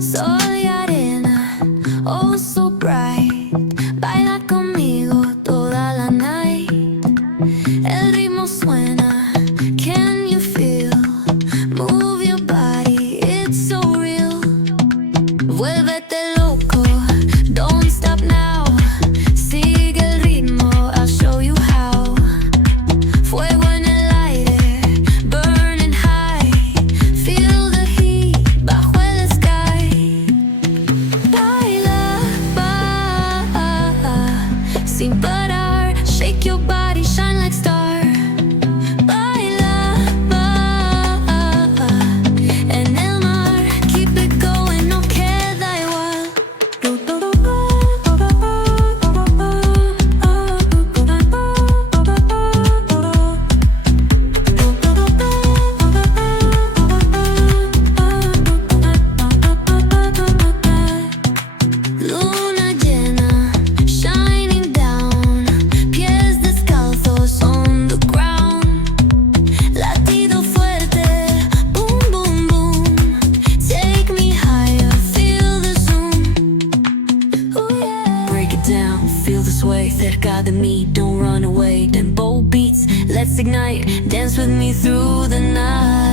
Soy arena, oh so bright. Baila conmigo toda la night. El ritmo suena, can you feel? Move your body, it's so real. Vuélvete loco, don't stop now. Sigue el ritmo, I'll show you how. Fuego en el aire, burning high. Feel the heat bajo el sky. Baila, sin parar. Shake your body, shine like star. Baila, en el mar. Keep it going, no queda igual. Luna llena, shining down. Pies descalzos on the ground. Latido fuerte, boom, boom, boom. Take me higher, feel the zoom. Ooh, yeah. Break it down, feel the sway. Cerca de mí, don't run away. Tempo beats, let's ignite. Dance with me through the night.